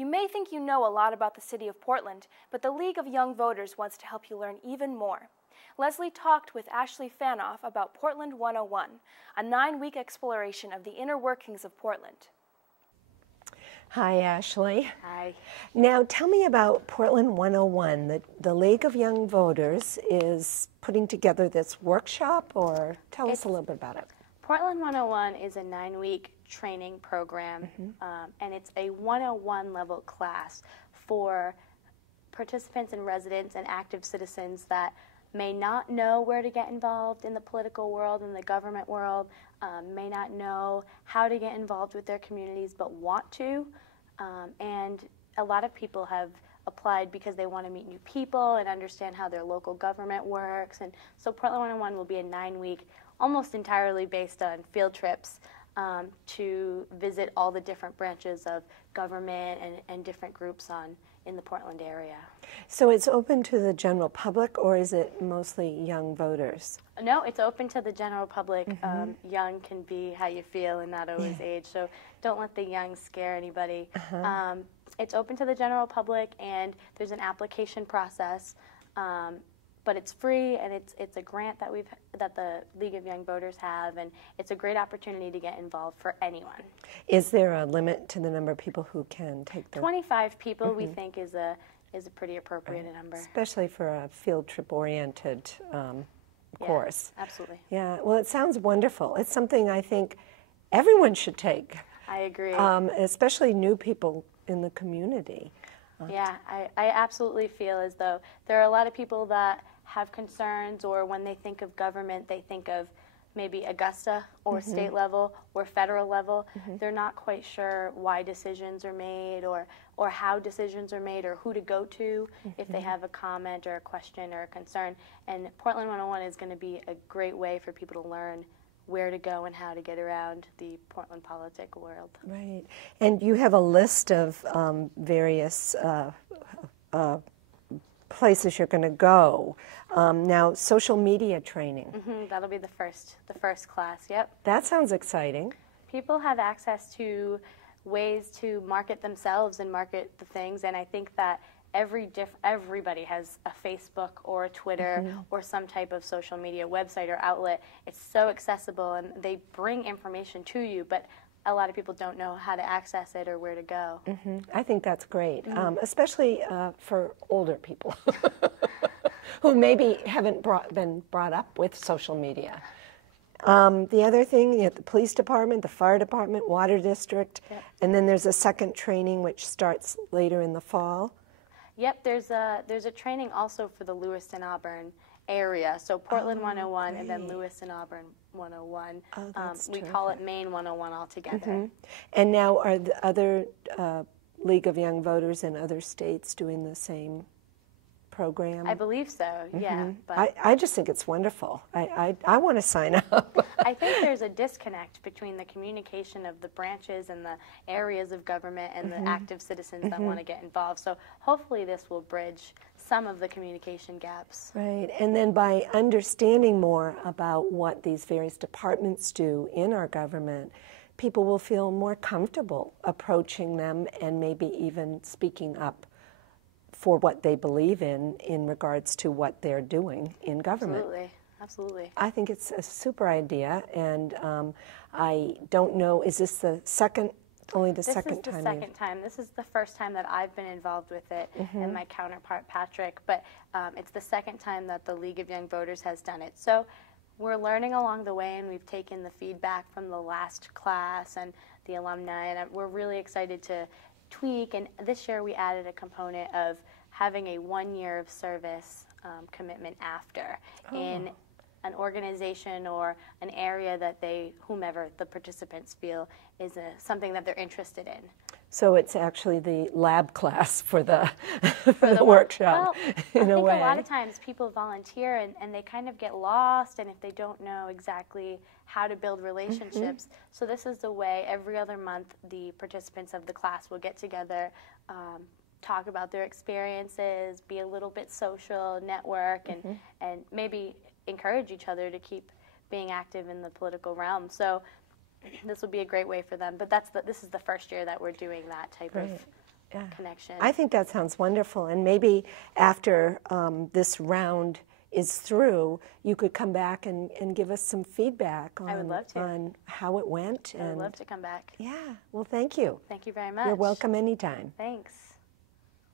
You may think you know a lot about the City of Portland, but the League of Young Voters wants to help you learn even more. Leslie talked with Ashley Fanoff about Portland 101, a 9-week exploration of the inner workings of Portland. Hi, Ashley. Hi. Now, tell me about Portland 101. The League of Young Voters is putting together this workshop, or tell us a little bit about it. Portland 101 is a 9-week training program, and it's a 101 level class for participants and residents and active citizens that may not know where to get involved in the political world and the government world, may not know how to get involved with their communities but want to. And a lot of people have applied because they want to meet new people and understand how their local government works. And so Portland 101 will be a 9-week, almost entirely based on field trips to visit all the different branches of government and different groups in the Portland area. So it's open to the general public, or is it mostly young voters? No, it's open to the general public. Young can be how you feel and not always age, so don't let the young scare anybody. It's open to the general public, and there's an application process, but it's free, and it's a grant that the League of Young Voters have, and it's a great opportunity to get involved for anyone. Is there a limit to the number of people who can take the 25 people we think is a pretty appropriate number. Especially for a field trip oriented course. Absolutely. Yeah, well, it sounds wonderful. It's something I think everyone should take. I agree. Especially new people in the community. Yeah, I absolutely feel as though there are a lot of people that have concerns, or when they think of government, they think of maybe Augusta or state level or federal level. They're not quite sure why decisions are made, or how decisions are made, or who to go to if they have a comment or a question or a concern. And Portland 101 is going to be a great way for people to learn where to go and how to get around the Portland politic world. Right. And you have a list of various places you're going to go. Now, social media training. That'll be the first class, yep. That sounds exciting. People have access to ways to market themselves and market the things, and I think that everybody has a Facebook or a Twitter or some type of social media website or outlet. It's so accessible, and they bring information to you, but a lot of people don't know how to access it or where to go. I think that's great, especially for older people who maybe haven't been brought up with social media. The other thing, you have the police department, the fire department, water district, and then there's a second training which starts later in the fall. Yep, there's a training also for the Lewiston Auburn area. So Portland 101 and then Lewiston Auburn 101. We call it Maine 101 altogether. And now are the other League of Young Voters in other states doing the same program? I believe so, yeah. But I just think it's wonderful. I want to sign up. I think there's a disconnect between the communication of the branches and the areas of government and the active citizens that want to get involved. So hopefully this will bridge some of the communication gaps. Right, and then by understanding more about what these various departments do in our government, people will feel more comfortable approaching them and maybe even speaking up for what they believe in regards to what they're doing in government. Absolutely, absolutely. I think it's a super idea, and I don't know, is this the second, only the second time? This is the second time. This is the first time that I've been involved with it, and my counterpart, Patrick, but it's the second time that the League of Young Voters has done it. So we're learning along the way, and we've taken the feedback from the last class and the alumni, and we're really excited to tweak. And this year we added a component of having a 1 year of service commitment after in an organization or an area that whomever the participants feel is something that they're interested in. So it's actually the lab class for the workshop, well, in a way. I think a lot of times people volunteer and they kind of get lost, and if they don't know exactly how to build relationships. So this is the way every other month the participants of the class will get together, talk about their experiences, be a little bit social, network, and maybe encourage each other to keep being active in the political realm. So this will be a great way for them. But this is the first year that we're doing that type of connection. I think that sounds wonderful. And maybe after this round is through, you could come back and give us some feedback on, I would love to. On how it went. I would love to come back. Yeah, well, thank you. Thank you very much. You're welcome anytime. Thanks.